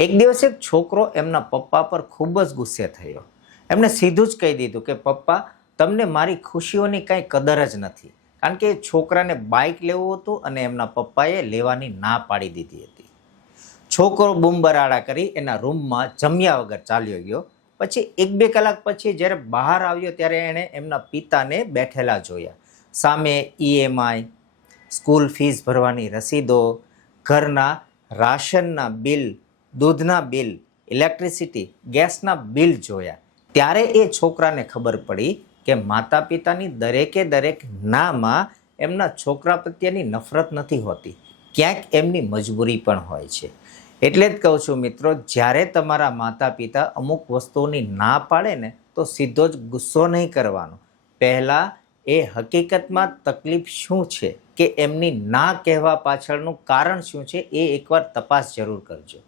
એક દિવસ એક છોકરો એમના પપ્પા પર ખૂબ જ ગુસ્સે થયો. એમણે સીધું જ કહી દીધું કે પપ્પા, તમને મારી ખુશીઓની કાંઈ કદર જ નથી. કારણ કે એ છોકરાને બાઇક લેવું હતું અને એમના પપ્પાએ લેવાની ના પાડી દીધી હતી. છોકરો બૂમબરાડા કરી એના રૂમમાં જમ્યા વગર ચાલ્યો ગયો. પછી 1-2 કલાક પછી જ્યારે બહાર આવ્યો ત્યારે એણે એમના પિતાને બેઠેલા જોયા. સામે EMI, સ્કૂલ ફીસ ભરવાની રસીદો, ઘરના રાશનના બિલ, દૂધના બિલ, ઇલેક્ટ્રિસિટી, ગેસના બિલ જોયા. ત્યારે એ છોકરાને ખબર પડી કે માતા પિતાની દરેકે દરેક નામાં એમના છોકરા પ્રત્યેની નફરત નથી હોતી, ક્યાંક એમની મજબૂરી પણ હોય છે. એટલે જ કહું છું મિત્રો, જ્યારે તમારા માતા પિતા અમુક વસ્તુઓની ના પાડે ને તો સીધો જ ગુસ્સો નહીં કરવાનો. પહેલાં એ હકીકતમાં તકલીફ શું છે કે એમની ના કહેવા પાછળનું કારણ શું છે એ એકવાર તપાસ જરૂર કરજો.